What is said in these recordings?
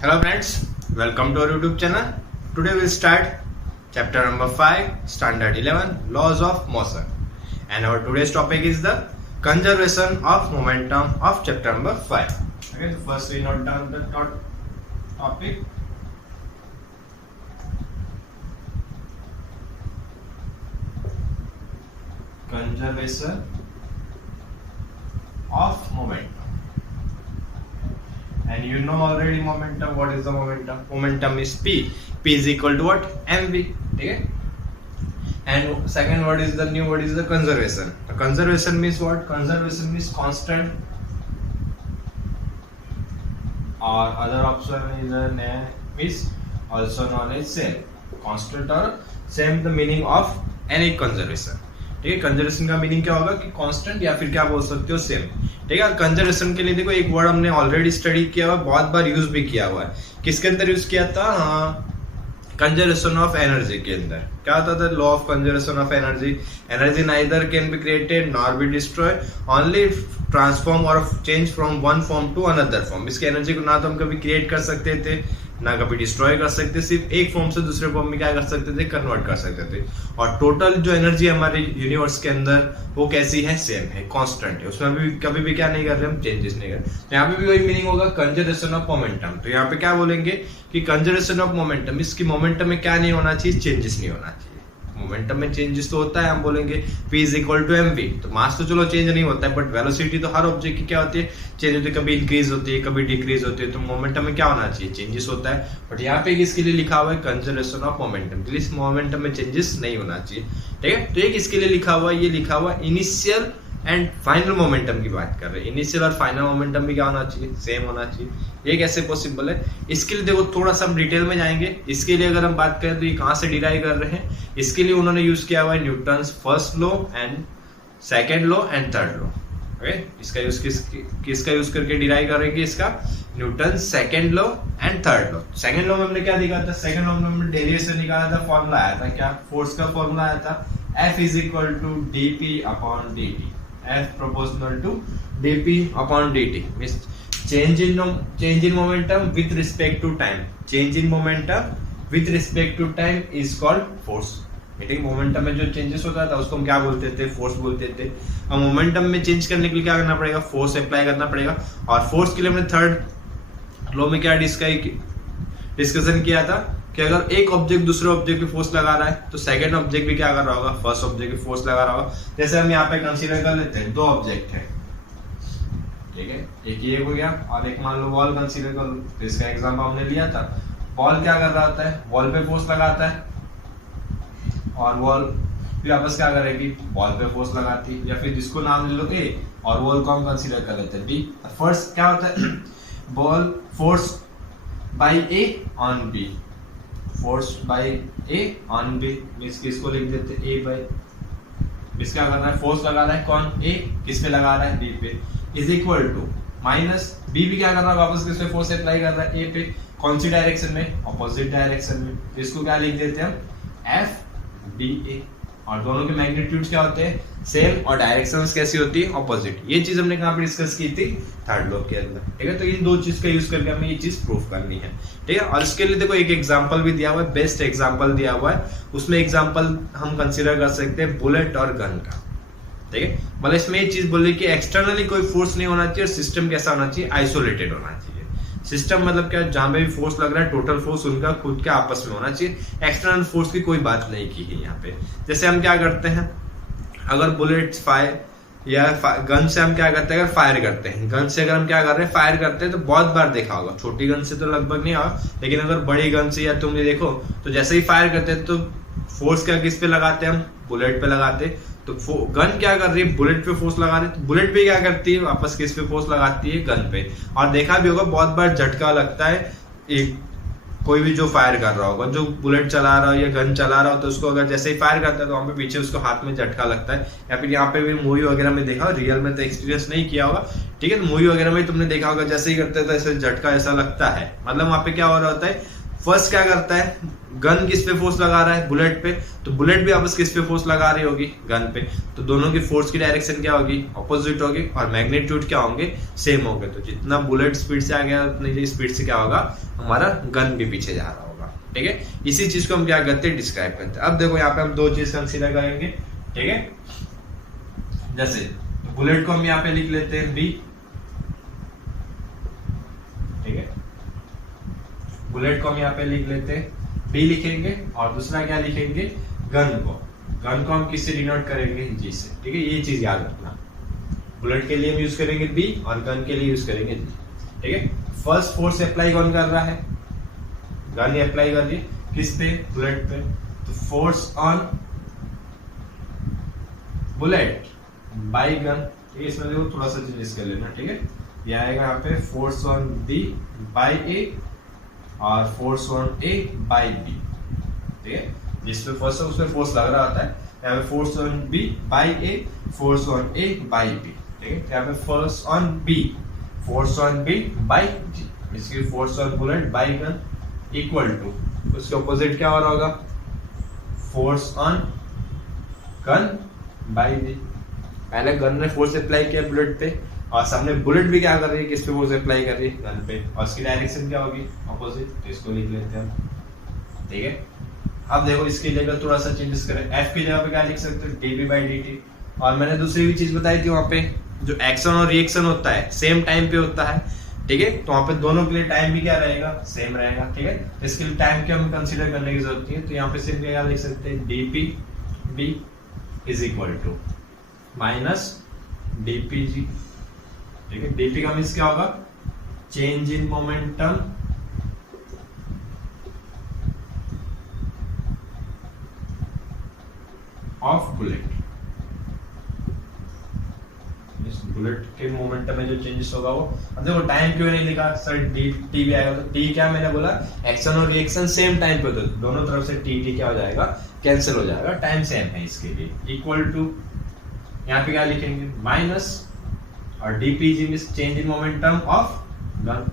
Hello friends, welcome to our YouTube channel. Today we'll start chapter number 5, standard 11, laws of motion. And our today's topic is the conservation of momentum of chapter number 5. Okay, so first we note down the topic. Conservation of momentum. And you know already momentum. What is the momentum? Momentum is P. P is equal to what? mv. Okay. And second word is the new word is the conservation. The conservation means what? Conservation means constant, or other option is a name is also known as same. Constant or same the meaning of any conservation. ठीक है, conservation का meaning क्या होगा कि constant या फिर क्या बोल सकते हो सेम. ठीक है, कंजर्वेशन के लिए देखो एक वर्ड हमने ऑलरेडी स्टडी किया हुआ है, बहुत बार यूज भी किया हुआ है. किसके अंदर यूज किया था? कंजर्वेशन ऑफ एनर्जी के अंदर. क्या होता था? Law of conservation of energy. Energy neither can be created nor be destroy, only transform और change from one form to another form. इसकी एनर्जी को ना तो हम कभी क्रिएट कर सकते थे ना कभी डिस्ट्रॉय कर सकते, सिर्फ एक फॉर्म से दूसरे फॉर्म में क्या कर सकते थे? कन्वर्ट कर सकते थे. और टोटल जो एनर्जी हमारे यूनिवर्स के अंदर वो कैसी है? सेम है, कांस्टेंट है. उसमें भी कभी भी क्या नहीं कर रहे हम? चेंजेस नहीं कर रहे. तो यहाँ पे भी वही मीनिंग होगा कंजर्वेशन ऑफ मोमेंटम. तो यहाँ पे क्या बोलेंगे कि कंजर्वेशन ऑफ मोमेंटम, इसकी मोमेंटम में क्या नहीं होना चाहिए? चेंजेस नहीं होना चाहिए. मोमेंटम में चेंजेस तो होता है, हम बोलेंगे P is equal to mv. तो मास तो चलो चेंज नहीं होता है, बट वेलोसिटी तो हर ऑब्जेक्ट की क्या होती है? चेंज होती है. कभी इंक्रीज होती है, कभी डिक्रीज होती है. तो मोमेंटम में क्या होना चाहिए? चेंजेस होता है. बट यहाँ पे किसके लिए लिखा हुआ है? Conservation of momentum. तो इस मोमेंटम में चेंजेस नहीं होना चाहिए. ठीक है, तो एक इसके लिए लिखा हुआ है, ये लिखा हुआ इनिशियल एंड फाइनल मोमेंटम की बात कर रहे हैं. इनिशियल और फाइनल मोमेंटम भी क्या होना चाहिए? सेम होना चाहिए. ये कैसे पॉसिबल है? इसके लिए देखो थोड़ा सा हम डिटेल में जाएंगे. इसके लिए अगर हम बात करें तो ये कहाँ से डिराइव कर रहे हैं? इसके लिए उन्होंने यूज किया हुआ है Newton's first law and second law and third law. Okay, इसका यूज किसका यूज करके डिराइव करेंगे? इसका Newton second law and third law. Second law में हमने क्या देखा था? सेकेंड लॉ में हमने डेरिवेशन निकाला था, फॉर्मूला आया था. क्या फोर्स का फॉर्मूला आया था? F is equal to dp upon dt. F proportional to dp upon dt means change in momentum with respect to time. Change in momentum with respect to time is called force. Meeting momentum में जो changes होता था उसको हम क्या बोलते थे? Force बोलते थे. अब मोमेंटम में चेंज करने के लिए क्या करना पड़ेगा? फोर्स अप्लाई करना पड़ेगा. और फोर्स के लिए हमने थर्ड लॉ में क्या डिस्कशन किया था कि अगर एक ऑब्जेक्ट दूसरे ऑब्जेक्ट पे फोर्स लगा रहा है तो सेकंड ऑब्जेक्ट भी क्या कर रहा होगा? फर्स्ट ऑब्जेक्ट पे फोर्स लगा रहा होगा. जैसे हम यहाँ पे कंसीडर कर लेते हैं, दो ऑब्जेक्ट है. ठीक है, एक ये हो गया और एक मान लो वॉल कंसीडर कर लो. तो इसका एग्जांपल हमने लिया था. वॉल क्या कर रहा होता है? वॉल पे फोर्स लगाता है और वॉल भी वापस क्या करेगी? वॉल पे फोर्स लगाती है. या फिर जिसको नाम ले लो A और वॉल को हम कंसीडर कर लेते हैं B. फर्स्ट क्या होता है? Ball force by A on B. Force by A on B means किसको लिख देते? A बाई इसका कर रहा है फोर्स लगा रहा है कौन? A. किस पे लगा रहा है? B पे. Is equal to minus B भी क्या कर रहा है? वापस किस पे फोर्स अप्लाई कर रहा है? A पे. कौन सी डायरेक्शन में? ऑपोजिट डायरेक्शन में. तो इसको क्या लिख देते हैं हम? FBA. और दोनों के मैग्नीट्यूड्स क्या होते हैं? सेम. और डायरेक्शंस कैसी होती है? ऑपोजिट. ये चीज हमने कहां पे डिस्कस की थी? थर्ड लॉ के अंदर. ठीक है, तो इन दो चीज का यूज करके हमें ये चीज प्रूव करनी है. ठीक है, और इसके लिए देखो एक एग्जांपल भी दिया हुआ है, बेस्ट एग्जांपल दिया हुआ है. उसमें एग्जांपल हम कंसीडर कर सकते हैं बुलेट और गन का. ठीक है, मतलब इसमें ये चीज बोले कि एक्सटर्नली कोई फोर्स नहीं होना चाहिए और सिस्टम कैसा होना चाहिए? आइसोलेटेड होना चाहिए. सिस्टम मतलब क्या? जहां पे भी फोर्स लग रहा है टोटल फोर्स उनका खुद के आपस में होना चाहिए. एक्सटर्नल फोर्स की कोई बात नहीं की है यहाँ पे. जैसे हम क्या करते हैं, अगर बुलेट फायर या गन से हम क्या करते हैं? अगर फायर करते हैं, गन से अगर हम क्या कर रहे हैं? फायर करते हैं, तो बहुत बार देखा होगा. छोटी गन से तो लगभग नहीं होगा, लेकिन अगर बड़ी गन से या तुम ये देखो तो जैसे ही फायर करते हैं तो फोर्स क्या किस पे लगाते हैं? हम बुलेट पे लगाते हैं. तो गन क्या कर रही है? बुलेट पे फोर्स लगा रही है. तो बुलेट पे क्या करती है? वापस किस पे फोर्स लगाती है? गन पे. और देखा भी होगा बहुत बार झटका लगता है एक कोई भी जो फायर कर रहा होगा, जो बुलेट चला रहा हो या गन चला रहा हो, तो उसको अगर जैसे ही फायर करता है तो वहां पे पीछे उसको हाथ में झटका लगता है. या फिर यहाँ पे भी मूवी वगैरह में देखा, रियल में तो एक्सपीरियंस नहीं किया होगा. ठीक है, तो मूवी वगैरह में तुमने देखा होगा जैसे ही करते हैं तो ऐसे झटका ऐसा लगता है. मतलब वहां पे क्या हो रहा होता है? फर्स्ट क्या करता है? गन किस पे फोर्स लगा रहा है, बुलेट पे, तो बुलेट भी वापस किस पे फोर्स लगा रही होगी, गन पे, तो दोनों की फोर्स की डायरेक्शन क्या होगी, ऑपोजिट होगी, और मैग्नीट्यूड क्या होंगे, सेम होंगे। तो जितना बुलेट स्पीड से आ गया उतनी स्पीड से क्या होगा, हमारा गन भी पीछे जा रहा होगा। ठीक है, इसी चीज को हम क्या करते हैं, डिस्क्राइब करते हैं। अब देखो यहाँ पे हम दो चीज कंसीडर करेंगे। ठीक है, जैसे बुलेट को हम यहाँ पे लिख लेते हैं बी। ठीक है, बुलेट को हम यहाँ पे लिख लेते हैं बी लिखेंगे, और दूसरा क्या लिखेंगे, गन को हम किससे डिनोट करेंगे, जी से। ठीक है, ये चीज याद रखना, बुलेट के लिए हम यूज करेंगे बी और गन के लिए यूज करेंगे जी। ठीक है, फर्स्ट फोर्स अप्लाई कौन कर रहा है, गन ही अप्लाई कर रही है, किस पे, बुलेट पे, तो force on bullet by gun. ठीक है, इसमें देखो थोड़ा सा चेंजेस कर लेना। ठीक है, ये आएगा यहाँ पे force on B by A और force on A by B. ठीक है, जिसपे फर्स्ट उस पे फोर्स लग रहा होता है, यहाँ पे force on B by A, force on A by B. ठीक है, यहाँ पे force on B by G, इसकी force on bullet by gun equal to, उसके ऑपोजिट क्या हो रहा होगा, force on gun by B. पहले गन ने फोर्स अप्लाई किया बुलेट पे, और सामने बुलेट भी क्या कर रही है, किस पे फोर्स अप्लाई कर रही है, गन पे, और इसकी डायरेक्शन क्या होगी, ऑपोजिट, तो इसको लिख लेते हैं हम। ठीक है, अब देखो इसकी जगह थोड़ा सा चेंजेस करें, एफ की जगह पे क्या लिख सकते हैं, डीबी बाई डी। और मैंने दूसरी भी चीज बताई थी, वहां पे जो एक्शन और रिएक्शन होता है सेम टाइम पे होता है। ठीक है, तो वहां पे दोनों के लिए टाइम भी क्या रहेगा, सेम रहेगा। ठीक है, इसके लिए टाइम के हम कंसीडर करने की जरूरत नहीं है, तो यहाँ पे सिर्फ क्या लिख सकते हैं, DP B is equal to minus DP G. ठीक है, डीपी का मीन्स क्या होगा, change in momentum of bullet. Bullet के मोमेंटम में जो चेंजेस होगा वो, अब देखो टाइम क्यों नहीं लिखा सर, डी टी भी आएगा, तो टी क्या मैंने बोला, एक्शन और रिएक्शन सेम टाइम पे होता है, दोनों तरफ से टी टी क्या हो जाएगा, कैंसिल हो जाएगा, टाइम सेम है इसके लिए, इक्वल टू यहाँ पे क्या लिखेंगे, माइनस, और DPG means change in momentum of gun.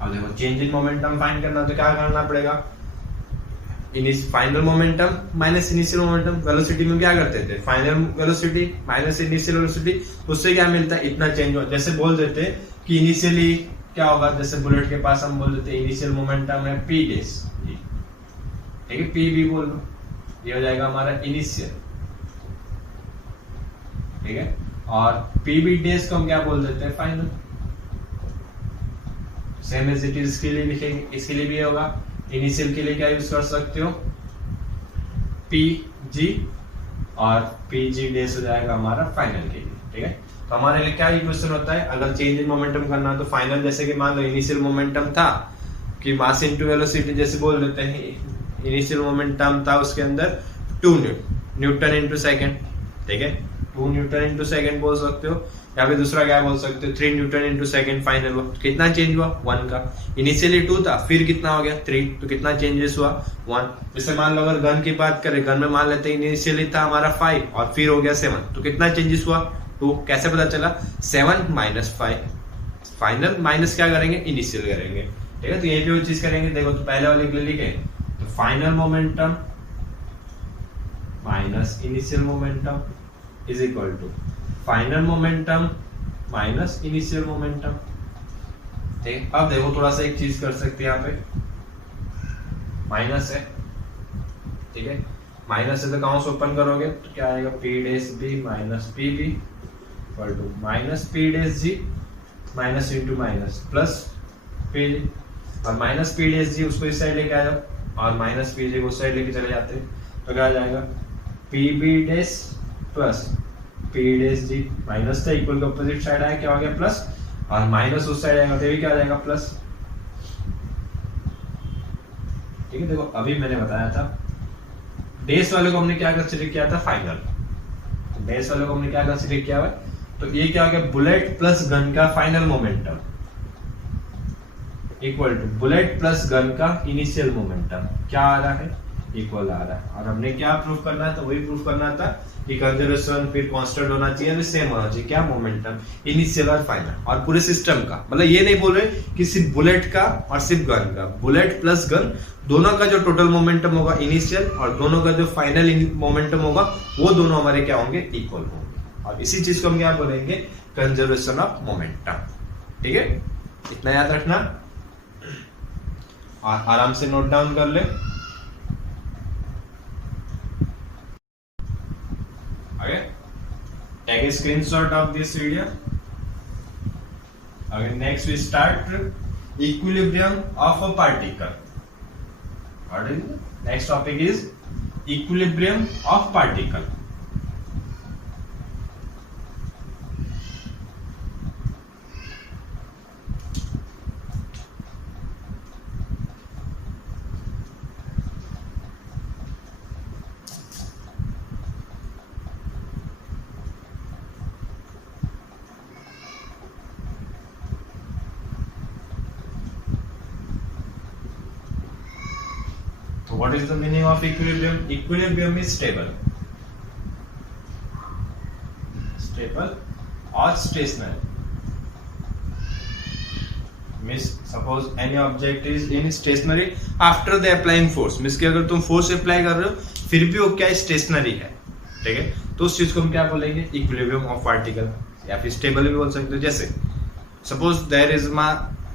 अब देखो चेंज इन मोमेंटम फाइंड करना, तो क्या करना पड़ेगा, final momentum minus initial momentum. Velocity में क्या करते थे, final velocity minus initial velocity, उससे क्या मिलता है, इतना चेंज हो। जैसे बोल देते कि इनिशियली क्या होगा, जैसे बुलेट के पास हम बोल देते इनिशियल मोमेंटम है पी डेस, ठीक है, पी भी बोल लो, ये हो जाएगा हमारा इनिशियल। ठीक है, और पी बी डेस को हम क्या बोल देते हैं, final. Same as it is इसके लिए लिखेंगे, इसके लिए भी होगा, इनिशियल के लिए क्या यूज कर सकते हो, पी जी, और पी जी डेस हो जाएगा हमारा फाइनल के लिए। ठीक है, तो हमारे लिए क्या इक्वेशन होता है, अगर चेंज इन मोमेंटम करना है तो फाइनल, जैसे कि मान लो इनिशियल मोमेंटम था कि मास इनटू वेलोसिटी, जैसे बोल देते हैं इनिशियल मोमेंटम था उसके अंदर 2 न्यूटन इनटू सेकंड। ठीक है, 2 न्यूटन इनटू सेकंड बोल सकते हो, या फिर दूसरा क्या बोल सकते हो, 3 न्यूटन इनटू सेकंड फाइनल हुआ। कितना चेंज हुआ, 1 का। इनिशियली 2 था, फिर कितना हो गया 3, तो कितना चेंजेस हुआ 1। जैसे मान लो अगर गन की बात करें, गन में मान लेते हैं इनिशियली था हमारा 5 और फिर हो गया 7, तो कितना चेंजेस हुआ 2। कैसे पता चला, 7 माइनस 5, फाइनल माइनस क्या करेंगे, इनिशियल करेंगे। ठीक है, तो यही पे वो चीज करेंगे। देखो तो पहले वाले के लिए लिखे, तो final momentum minus initial momentum is equal to final momentum minus initial momentum. ठीक, अब देखो थोड़ा सा एक चीज कर सकते हैं, यहाँ पे माइनस है। ठीक है, माइनस से तो काउंस ओपन करोगे तो क्या आएगा, P dash B minus P B equal to minus P days G minus into minus plus P G, और माइनस पी डेस जी उसको इस साइड लेके आ जाओ और माइनस पी जी को उस साइड लेके चले जाते हैं, तो क्या आ जाएगा, पी बी डेस प्लस पी डेस जी, माइनस था इक्वल का अपोजिट साइड आया, क्या हो गया प्लस, और माइनस उस साइड आएगा तो ये क्या आ जाएगा प्लस। ठीक है, देखो अभी मैंने बताया था डेस वाले को हमने क्या कंसीडर किया था, फाइनल। डेस वाले को हमने क्या कंसीडर किया है, तो ये क्या हो गया, बुलेट प्लस गन का final momentum equal to bullet plus gun का इनिशियल मोमेंटम, क्या आ रहा है, इक्वल आ रहा है। और हमने क्या प्रूफ करना था, वही प्रूफ करना था कि कंजर्वेशन फिर कांस्टेंट होना चाहिए, फिर सेम होना चाहिए क्या, मोमेंटम इनिशियल और फाइनल, और पूरे सिस्टम का। मतलब ये नहीं बोल रहे कि सिर्फ बुलेट का और सिर्फ गन का, बुलेट प्लस गन दोनों का जो टोटल मोमेंटम होगा इनिशियल और दोनों का जो फाइनल मोमेंटम होगा वो दोनों हमारे क्या होंगे, इक्वल होंगे। और इसी चीज को हम क्या बोलेंगे, कंजर्वेशन ऑफ मोमेंटम। ठीक है, इतना याद रखना और आराम से नोट डाउन कर ले। Okay, take a screenshot of this video. Okay, next we start equilibrium of a particle. What is it? Next topic is equilibrium of particle. So what is the meaning of equilibrium? Equilibrium is stable. Stable or stationary. Means suppose any object is in stationary after the applying force. Means कि अगर तुम force apply कर रहे हो फिर भी वो क्या stationary है, ठीक है, तो उस चीज को हम क्या बोलेंगे, equilibrium of particle, या फिर stable भी बोल सकते हो। जैसे suppose there is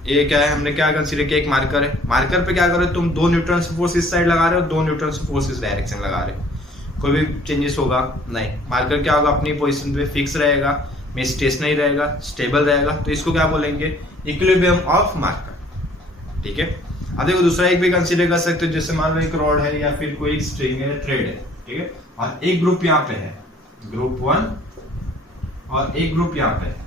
ये क्या है, हमने क्या कंसीडर किया, एक मार्कर है, मार्कर पे क्या कर रहे हो तुम, 2 न्यूटन फोर्स इस साइड लगा रहे हो, 2 न्यूटन फोर्स इस डायरेक्शन लगा रहे हो, कोई भी चेंजेस होगा नहीं, मार्कर क्या होगा, अपनी पोजीशन पे फिक्स रहेगा, में स्टेशनरी रहेगा, स्टेबल रहेगा, तो इसको क्या बोलेंगे, इक्विलिब्रियम ऑफ मार्कर। ठीक है, अब देखो दूसरा एक भी कंसीडर कर सकते हो, जैसे मान लो एक रॉड है या फिर कोई स्ट्रिंग है, थ्रेड है, ठीक है, और एक ग्रुप यहाँ पे है, ग्रुप 1 और एक ग्रुप यहाँ पे है,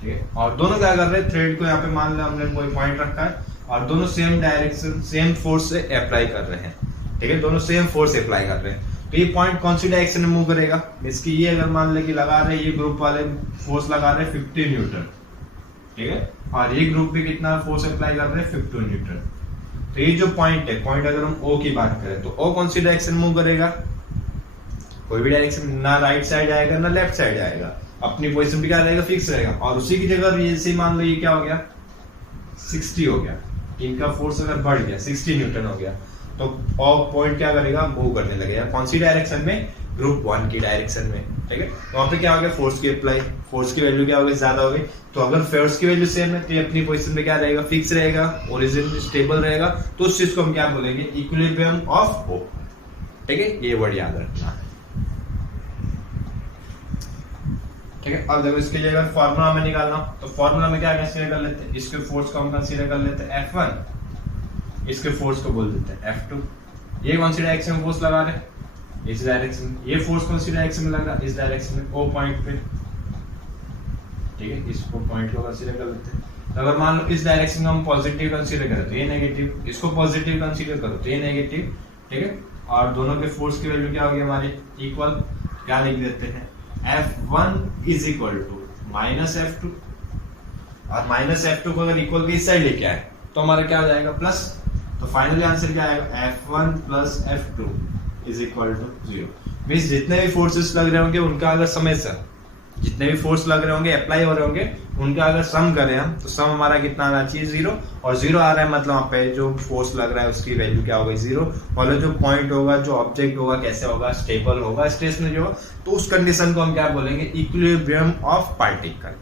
ठीक है, और दोनों क्या कर रहे हैं, थ्रेड को यहाँ पे मान लो हमने कोई पॉइंट रखा है और दोनों सेम डायरेक्शन सेम फोर्स से अप्लाई कर रहे हैं, ठीक है, दोनों सेम फोर्स अप्लाई कर रहे हैं, तो ये पॉइंट कौन सी डायरेक्शन में मूव करेगा, इसकी ये अगर मान ले कि लगा रहे हैं, ये ग्रुप वाले फोर्स लगा रहे हैं 50 न्यूटन, ठीक है, और ये ग्रुप भी कितना फोर्स अप्लाई कर रहे हैं 52 न्यूटन, तो ये जो पॉइंट है, पॉइंट अगर हम ओ की बात करें तो ओ कौन सी डायरेक्शन मूव करेगा, कोई भी डायरेक्शन, ना राइट साइड आएगा ना लेफ्ट साइड आएगा, अपनी पोजीशन पे क्या रहेगा, फिक्स रहेगा, और उसी की जगह ये मान लो ये क्या हो गया, 60 हो गया, इनका फोर्स अगर बढ़ गया 60 न्यूटन हो गया, तो पॉइंट क्या करेगा, मूव करने लगेगा, कौन सी डायरेक्शन में, ग्रुप 1 की डायरेक्शन में, ठीक है, तो वहां पे क्या हो गया, फोर्स की अप्लाई, फोर्स की वैल्यू क्या हो गई, ज्यादा हो गई, तो अगर फोर्स की वैल्यू सेम है तो ये अपनी पोजीशन पे क्या रहेगा, फिक्स रहेगा, ओरिजिन स्टेबल रहेगा, तो उस चीज को हम क्या बोलेंगे, इक्विलिब्रियम ऑफ ओ। ठीक है, ये वर्ड याद रखना है। ठीक है, अब देखो इसके लिए अगर फॉर्मूला में निकालना तो फॉर्मूला में क्या कंसीडर कर लेते हैं, इसके फोर्स को हम कंसीडर कर लेते हैं F1, इसके फोर्स को बोल देते हैं F2, ये कौन सी डायरेक्शन में फोर्स लगा रहे हैं, इस डायरेक्शन, ये फोर्स कौन सी डायरेक्शन में लगा, इस डायरेक्शन में, O पॉइंट पे, ठीक है, इसको पॉइंट को कंसीडर कर लेते हैं, तो अगर मान लो इस डायरेक्शन में हम पॉजिटिव कंसीडर करें तो ये नेगेटिव, इसको पॉजिटिव कंसीडर करो तो ये नेगेटिव, ठीक है, और दोनों के फोर्स की वैल्यू क्या होगी हमारी, इक्वल, क्या लिख देते हैं, F1 is equal to minus F2, और माइनस F2 को अगर इक्वल के इस साइड लेके आए तो हमारा क्या हो जाएगा, प्लस, तो फाइनली आंसर क्या आएगा, F1 plus F2 is equal to 0। Means जितने भी फोर्सेस लग रहे होंगे उनका अगर समय से, जितने भी फोर्स लग रहे होंगे, अप्लाई हो रहे होंगे, उनका अगर सम करें हम तो सम हमारा कितना आना चाहिए, 0, और 0 आ रहा है मतलब वहाँ पे जो फोर्स लग रहा है उसकी वैल्यू क्या होगी, 0, और जो पॉइंट होगा, जो ऑब्जेक्ट होगा, कैसे होगा, स्टेबल होगा, स्टेशनरी होगा, तो उस कंडीशन को हम क्या बोलेंगे, इक्विलिब्रियम ऑफ पार्टिकल।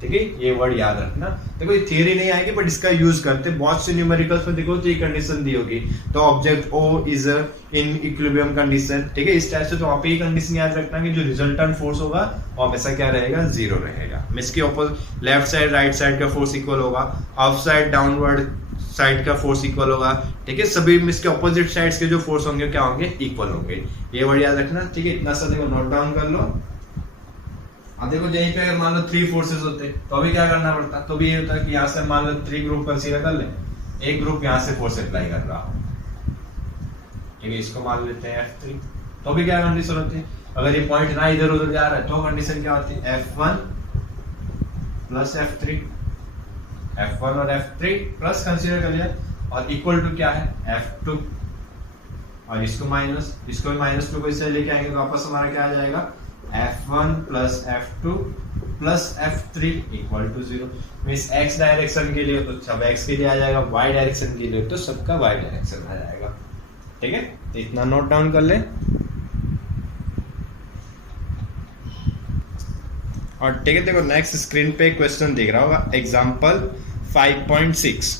ठीक है, ये वर्ड याद रखना। देखो ये थियरी नहीं आएगी बट इसका यूज करते बहुत से न्यूमेरिकल्स में, देखो तो ये कंडीशन दी होगी, तो object O is in equilibrium condition, ठीक है, इस टाइप से, तो वहाँ पे ये कंडीशन याद रखना कि जो रिजल्टेंट फोर्स होगा वो हमेशा क्या रहेगा, 0 रहेगा। इसके opposite left side right side का फोर्स इक्वल होगा, अप साइड डाउनवर्ड साइड का फोर्स इक्वल होगा, ठीक है, सभी इसके ऑपोजिट साइड्स के जो फोर्स होंगे क्या होंगे, इक्वल होंगे। ये वर्ड याद रखना, ठीक है, इतना सा देखो नोट डाउन कर लो। अब देखो यहीं पे अगर मान लो 3 फोर्सेस होते तो अभी क्या करना पड़ता, तो भी ये होता कि यहाँ से मान लो 3 ग्रुप कंसीडर कर ले, एक ग्रुप यहाँ से फोर्स अप्लाई कर रहा हो, ठीक है, इसको मान लेते हैं F3, तो भी क्या कंडीशन होती है, अगर ये पॉइंट ना इधर उधर जा रहा है तो कंडीशन क्या होती है, F1 प्लस F3, F1 और F3 प्लस कंसीडर कर लिया, और इक्वल टू क्या है, F2, और इसको माइनस, इसको माइनस में कोई से लेके आएंगे तो वापस हमारा क्या आ जाएगा, F1 plus F2 plus F3 equal to 0। Means x direction के लिए तो सब x के लिए आ जाएगा, y डायरेक्शन के लिए तो सबका y डायरेक्शन आ जाएगा। ठीक है, इतना नोट डाउन कर ले। और ठीक है, देखो नेक्स्ट स्क्रीन पे क्वेश्चन दिख रहा होगा, एग्जांपल 5.6।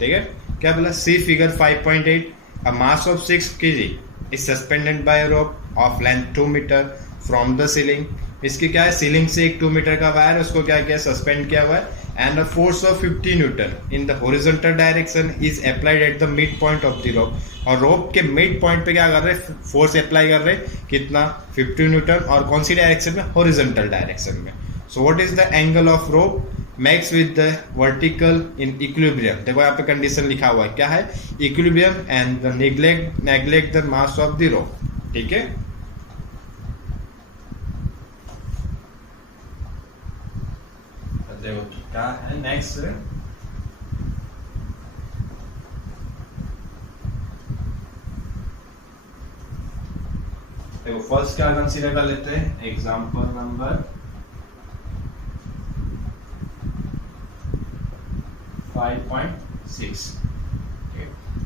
ठीक है, क्या बोला, see figure 5.8, a mass of 6 kg is suspended by a rope of length 2 metre from the ceiling. इसकी क्या है, सीलिंग से एक 2 मीटर का वायर उसको क्या किया, सस्पेंड किया हुआ है, and a force of 50 Newton in the horizontal direction is applied at the mid point of the rope. और रोप के मिड पॉइंट पे क्या कर रहे हैं, फोर्स अप्लाई कर रहे हैं, कितना, 50 न्यूटन, और कौन सी डायरेक्शन में, हॉरिजॉन्टल डायरेक्शन में। So what is the angle of rope max with the vertical in equilibrium. देखो यहाँ पे कंडीशन लिखा हुआ है, क्या है, equilibrium and the neglect the mass of the rope. ठीक है, देखो क्या है नेक्स्ट, देखो फर्स्ट क्या कंसीडर कर लेते हैं, एग्जांपल नंबर 5.6।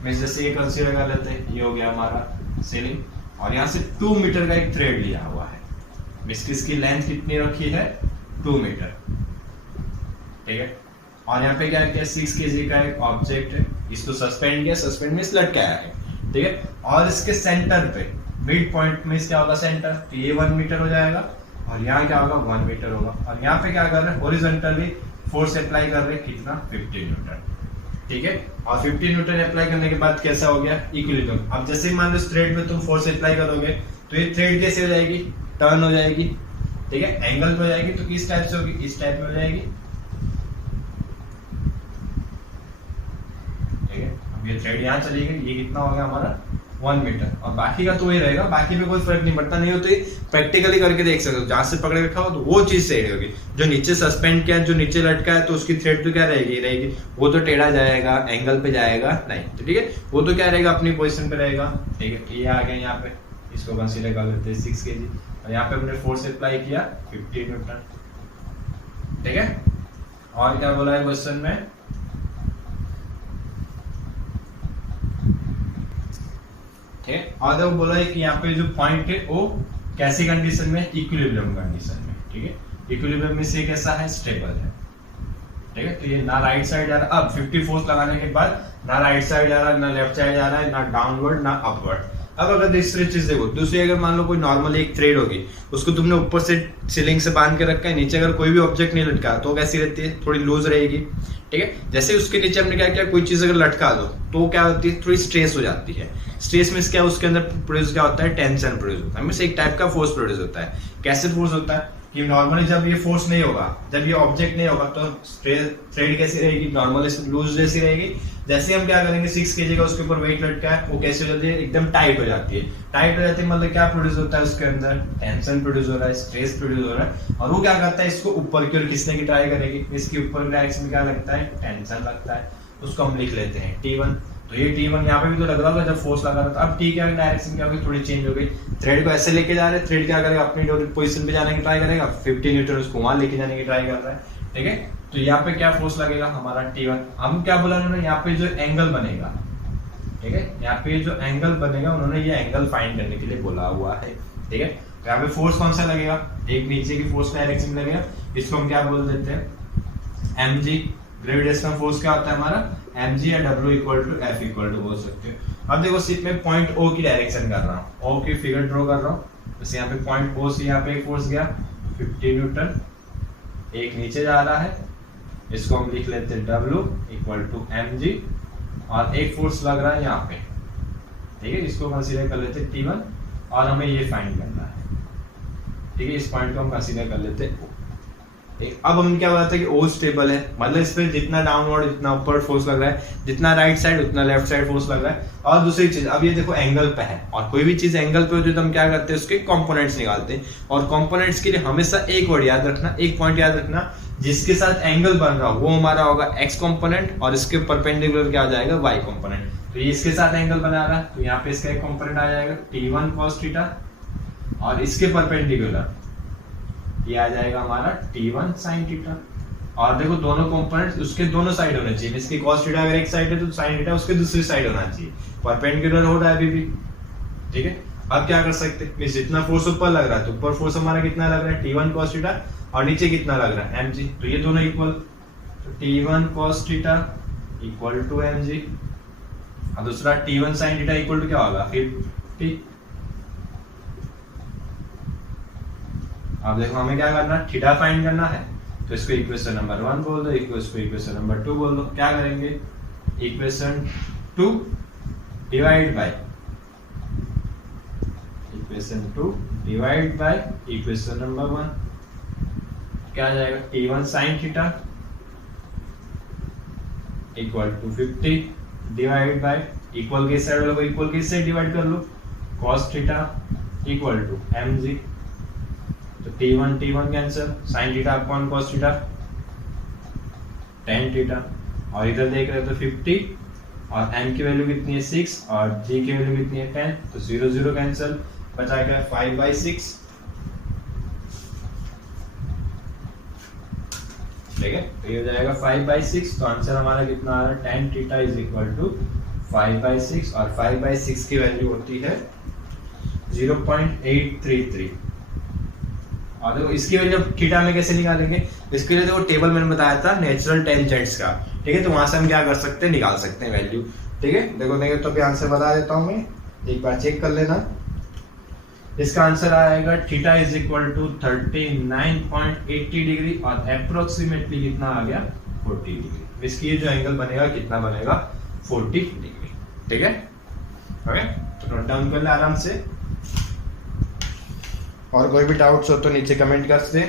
जैसे ये कंसीडर कर लेते हैं, ये हो गया हमारा सीलिंग, और यहाँ से 2 मीटर का एक थ्रेड लिया हुआ है। इसकी लेंथ कितनी रखी है, 2 मीटर। ठीक है, और यहाँ पे क्या किया, 6 kg का एक ऑब्जेक्ट है, इसको सस्पेंड किया, सस्पेंड में लटकाया है। ठीक है, और इसके सेंटर पे मिड पॉइंट में क्या होगा, सेंटर, तो ये 1 मीटर हो जाएगा, और यहाँ क्या होगा, 1 मीटर होगा। और यहाँ पे क्या कर रहे हैं, हॉरिजॉन्टली फोर्स अप्लाई कर रहे हैं, कितना, 50 न्यूटन। ठीक है, और 50 न्यूटन अप्लाई करने के बाद कैसा हो गया, इक्विलिब्रियम। अब जैसे मान लो थ्रेड में तुम फोर्स अप्लाई करोगे तो ये थ्रेड कैसे हो जाएगी, टर्न हो जाएगी। ठीक है, एंगल पे हो जाएगी, तो किस टाइप से होगी, इस टाइप में हो जाएगी। ठीक है, अब ये थ्रेड यहाँ चली गई, ये कितना हो गया हमारा, 1 मीटर, और बाकी का तो ये रहेगा, बाकी में कोई फर्क नहीं पड़ता। नहीं हो तो प्रैक्टिकली करके देख सकते हो, जहां से पकड़ रखा हो तो वो चीज सही होगी। जो नीचे सस्पेंड किया, जो नीचे लटका है, तो उसकी थ्रेड तो क्या रहेगी, वो तो टेढ़ा जाएगा, एंगल पे जाएगा नहीं। तो ठीक है, वो तो क्या रहेगा, अपनी पोजीशन पे रहेगा। ठीक है, ये आ गया यहाँ पे, इसको कंसीडर कर लेते हैं 6 kg, और यहाँ पे हमने फोर्स अप्लाई किया 50 न्यूटन। ठीक है, और क्या बोला है क्वेश्चन में, और वो बोला है कि यहाँ पे जो पॉइंट है वो कैसी कंडीशन में, इक्विलिब्रियम कंडीशन में। ठीक है, इक्विलिब्रियम में से कैसा है, स्टेबल है। ठीक है, तो ये ना राइट साइड जा रहा है, अब 50 फोर्स लगाने के बाद ना राइट साइड जा रहा है, ना लेफ्ट साइड जा रहा है, ना डाउनवर्ड ना अपवर्ड। अब अगर दूसरी चीज देखो, दूसरी अगर मान लो कोई नॉर्मल एक थ्रेड होगी, उसको तुमने ऊपर से सीलिंग से बांध के रखा है, नीचे अगर कोई भी ऑब्जेक्ट नहीं लटका तो कैसी रहती है, थोड़ी लूज रहेगी। ठीक है, जैसे उसके नीचे हमने क्या किया, कोई चीज अगर लटका दो तो क्या होती है, थोड़ी स्ट्रेस हो जाती है। स्ट्रेस में क्या, उसके अंदर प्रोड्यूस क्या होता है, टेंशन प्रोड्यूस होता है, हमें से एक टाइप का फोर्स प्रोड्यूस होता है। कैसे फोर्स होता है कि नॉर्मली जब ये फोर्स नहीं होगा, जब ये ऑब्जेक्ट नहीं होगा, तो थ्रेड कैसी रहेगी, नॉर्मली लूज जैसी रहेगी। जैसे हम क्या करेंगे, 6 kg का उसके ऊपर वेट लटका है, वो कैसे हो जाती है, एकदम टाइट हो जाती है। टाइट हो जाती है मतलब क्या प्रोड्यूस होता है, उसके अंदर टेंशन प्रोड्यूस हो रहा है, स्ट्रेस प्रोड्यूस हो रहा है, और वो क्या करता है, इसको ऊपर की ओर खींचने की ट्राई करेगी। इसके ऊपर डायरेक्शन में क्या लगता है, टेंशन लगता है, उसको हम लिख लेते हैं T1। तो ये T1 यहाँ पे भी तो लग रहा होगा जब फोर्स लगा रहा था। अब T क्या डायरेक्शन क्या होगी, थोड़ी चेंज हो गई, थ्रेड को ऐसे लेके जा रहे हैं, थ्रेड क्या करेगा, अपनी पोजीशन पे जाने की ट्राई करेगा, 50 न्यूटन उसको वहां लेके जाने की ट्राई कर रहा है। ठीक है, तो यहाँ पे क्या फोर्स लगेगा, हमारा T1। हम क्या बोला उन्होंने, यहाँ पे जो एंगल बनेगा, ठीक है, यहाँ पे जो एंगल बनेगा, उन्होंने ये एंगल फाइंड करने के लिए बोला हुआ है। ठीक है, यहाँ पे फोर्स कौन सा लगेगा, एक नीचे की फोर्स डायरेक्शन लगेगा, इसको हम क्या बोल देते हैं, mg। ग्रेविटेशनल फोर्स क्या होता है हमारा, mg या w equal to f equal to बोल सकते हो। अब देखो सिर्फ मैं पॉइंट O की डायरेक्शन कर रहा हूँ, O की फिगर ड्रॉ कर रहा हूँ। जैसे यहाँ पे पॉइंट O से यहाँ पे एक फोर्स गया 50 न्यूटन, एक नीचे जा रहा है, इसको हम लिख लेते हैं w इक्वल टू mg, और एक फोर्स लग रहा है यहाँ पे। ठीक है, इसको कंसीडर कर लेते हैं T1, और हमें ये फाइंड करना है। ठीक है, इस पॉइंट को हम कंसीडर कर लेते हैं O। अब हम क्या बताते हैं कि O स्टेबल है, मतलब इस पे जितना डाउनवर्ड जितना ऊपर फोर्स लग रहा है, जितना राइट साइड उतना लेफ्ट साइड फोर्स लग रहा है। और दूसरी चीज, अब ये देखो एंगल पे है, और कोई भी चीज एंगल पे होती है तो हम क्या करते हैं, उसके कंपोनेंट्स निकालते हैं। और कंपोनेंट्स के लिए हमेशा एक वर्ड याद रखना, एक पॉइंट याद रखना, जिसके साथ एंगल बन रहा हो वो हमारा होगा एक्स कंपोनेंट, और इसके परपेंडिकुलर क्या हो जाएगा, वाई कंपोनेंट। तो ये इसके साथ एंगल बना रहा है, तो यहाँ पे इसका एक कंपोनेंट आ जाएगा T1 cos थीटा, और इसके परपेंडिकुलर ये आ जाएगा हमारा T1 sin थीटा। और देखो दोनों कंपोनेंट्स उसके दोनों साइड होने चाहिए, इसकी cos थीटा अगर एक साइड है तो sin थीटा उसके दूसरी साइड होना चाहिए, परपेंडिकुलर हो रहा है अभी भी, ठीक है। अब क्या कर सकते हैं, जितना फोर्स ऊपर लग रहा है तो ऊपर फोर्स हमारा कितना लग रहा है T1 cos थीटा, और नीचे कितना लग रहा है mg, तो ये दोनों इक्वल, तो T1 cos theta equal to mg, और दूसरा T1 sin theta equal to क्या होगा 50। अब देखो हमें क्या करना है, थीटा फाइंड करना है, तो इसको इक्वेशन नंबर 1 बोल दो, इसको इक्वेशन नंबर 2 बोल दो। क्या करेंगे, equation 2 divide by equation 2 divide by equation number 1, क्या आ जाएगा T1 sin theta equal to 50 divide by equal के साइड वाले को इक्वल के से डिवाइड कर लो, cos theta equal to mg, तो T1 cancel, sin theta upon cos theta tan theta, और इधर देख रहे हो तो 50 और m की वैल्यू कितनी है 6 और g की वैल्यू कितनी है 10, तो 0 0 कैंसिल, बचा क्या 5/6, ठीक है। तो ये हो जाएगा 5/6, तो आंसर हमारा कितना आ रहा है tan theta is equal to 5/6, और 5/6 की वैल्यू होती है 0.833। और देखो इसकी वैल्यू थीटा में कैसे निकालेंगे, इसके लिए देखो टेबल मैंने बताया था नेचुरल टेंजेंट्स का, ठीक है, तो वहां से हम क्या कर सकते हैं, निकाल सकते हैं वैल्यू, ठीक है। देखो तो भी आंसर बता देता हूं मैं, एक बार चेक कर लेना। इसका आंसर आएगा theta is equal to 39.80 degree, और अप्रोक्सीमेटली कितना आ गया 40 डिग्री। इसकी ये जो एंगल बनेगा कितना बनेगा 40 डिग्री, ठीक है। ओके, तो नोट डाउन कर ले आराम से, और कोई भी डाउट्स हो तो नीचे कमेंट कर दे।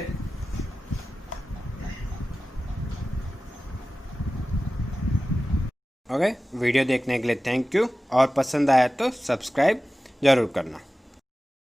ओके, वीडियो देखने के लिए थैंक यू, और पसंद आया तो सब्सक्राइब जरूर करना।